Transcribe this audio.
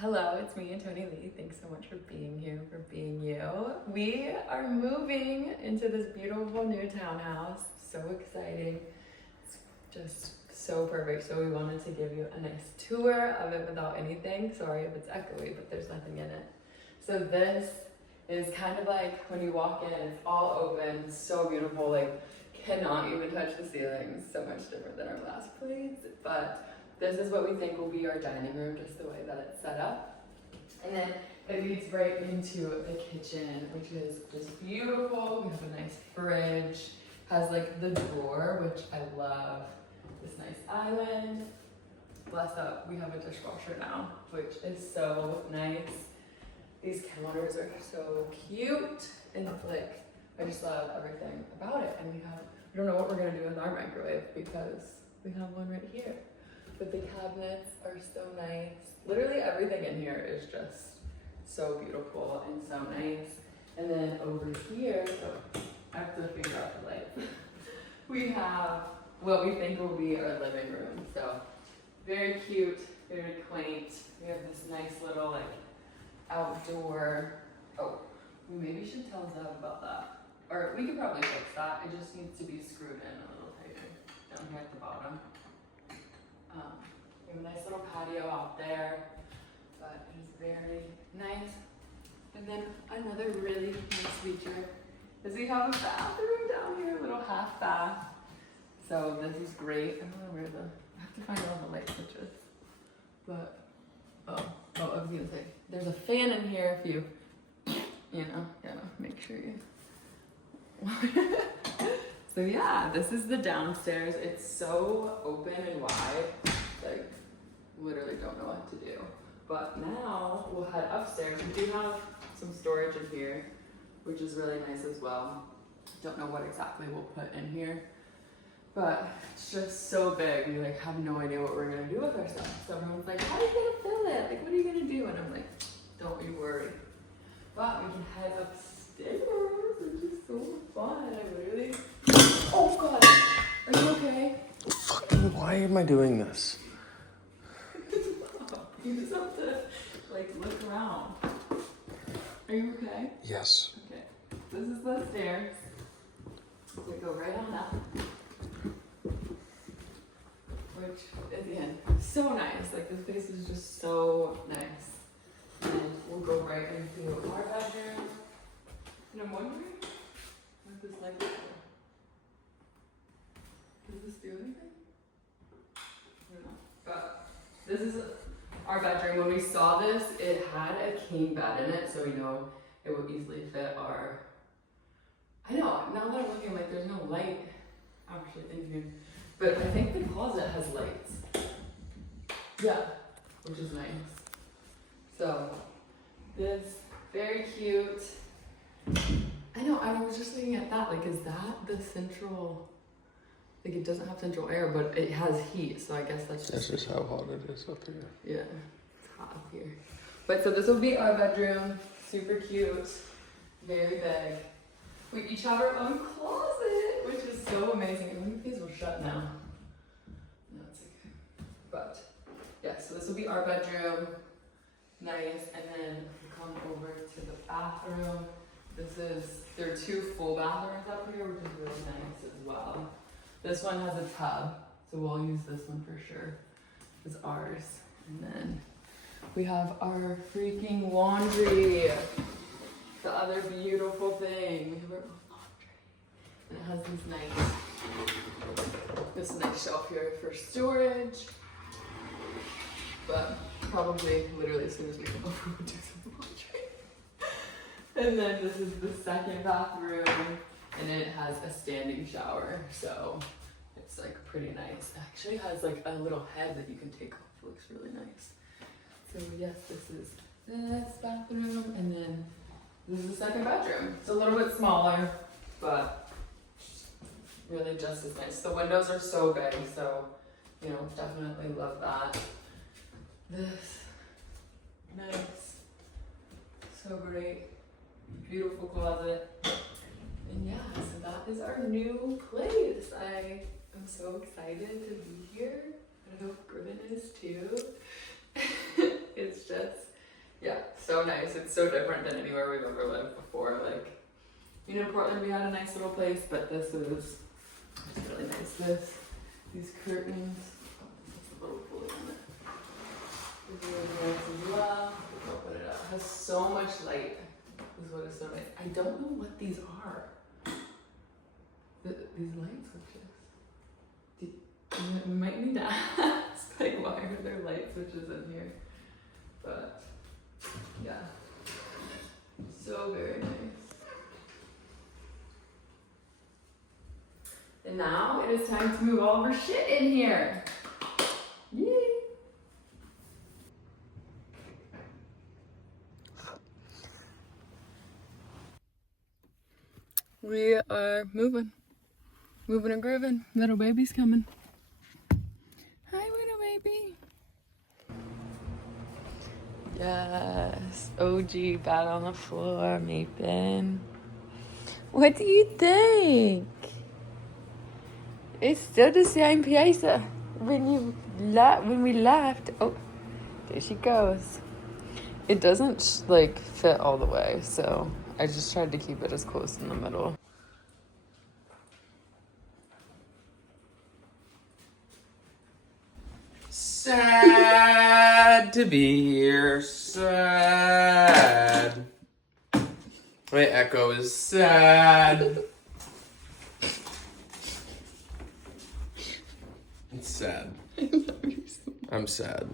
Hello, it's me and Toni-Lee. Thanks so much for being here, for being you. We are moving into this beautiful new townhouse. So exciting. It's just so perfect. So we wanted to give you a nice tour of it without anything. Sorry if it's echoey, but there's nothing in it. So this is kind of like when you walk in, it's all open, so beautiful, like cannot even touch the ceiling. So much different than our last place. But this is what we think will be our dining room, just the way that it's set up. And then it leads right into the kitchen, which is just beautiful. We have a nice fridge, has like the drawer, which I love. This nice island. Bless up, we have a dishwasher now, which is so nice. These counters are so cute, and like, I just love everything about it. And we don't know what we're gonna do with our microwave because we have one right here. But the cabinets are so nice. Literally everything in here is just so beautiful and so nice. And then over here, so I have to figure out the light. We have what we think will be our living room. So very cute, very quaint. We have this nice little like outdoor, oh, we maybe should tell Zeb about that. Or we could probably fix that. It just needs to be screwed in a little tighter down here at the bottom. We have a nice little patio out there, but it is very nice. And then another really nice feature is we have a bathroom down here, a little half bath. So this is great. I don't know where I have to find all the light switches. But, I was gonna say, there's a fan in here if you gotta make sure you. So yeah, this is the downstairs. It's so open and wide, like literally don't know what to do. But now we'll head upstairs. We do have some storage in here, which is really nice as well. Don't know what exactly we'll put in here, but it's just so big. We like have no idea what we're gonna do with our stuff. So everyone's like, how are you gonna fill it? Like, what are you gonna do? And I'm like, don't you worry. But we can head upstairs, which is so fun. I literally, oh God, are you okay? Fucking, why am I doing this? You just have to like look around. Are you okay? Yes. Okay. This is the stairs. So go right on up. Which again, so nice. Like this place is just so nice. And we'll go right into our bedroom. And I'm wondering what this light is for. Does this do anything? I don't know. But this is our bedroom. When we saw this, it had a king bed in it, so we know it would easily fit our. I know, now that I'm looking, I'm like, there's no light actually in here. But I think the closet has lights. Yeah, which is nice. So, this, very cute. I know, I was just looking at that, like, is that the central, like it doesn't have central air, but it has heat, so I guess That's just how hot it is up here. yeah, it's hot up here. But so this will be our bedroom, super cute, very big. We each have our own closet, which is so amazing. I wonder if these will shut now. No, it's okay. But yeah, so this will be our bedroom, nice. And then we come over to the bathroom. There are two full bathrooms up here, which is really nice as well. This one has a tub, so we'll use this one for sure as ours. And then we have our freaking laundry. The other beautiful thing. We have our own laundry. And it has this nice shelf here for storage. But probably literally as soon as we come over, we'll do some laundry. And then this is the second bathroom. And it has a standing shower, so it's like pretty nice. It actually has like a little head that you can take off. It looks really nice. So yes, this is this bathroom, and then this is the second bedroom. It's a little bit smaller, but really just as nice. The windows are so big, so definitely love that. This, nice, so great, beautiful closet. And yeah, so that is our new place. I am so excited to be here. I hope Griffin is too. It's just so nice. It's so different than anywhere we've ever lived before. Like, you know, in Portland we had a nice little place, but this is it's really nice. These curtains, it's a little pulley on it. It's really nice as well. Open it up. It has so much light. Is what is so nice. I don't know what these are. These light switches. We might need to ask, like, why are there light switches in here? But yeah, so very nice. And now it is time to move all of our shit in here. Yay! We are moving and grooving. Little baby's coming. Hi, little baby. Yes, OG bad on the floor, Mapen. What do you think? It's still the same place when we left. Oh, there she goes. It doesn't like fit all the way, so I just tried to keep it as close in the middle. Sad to be here. Sad. My echo is sad. It's sad. I'm sad.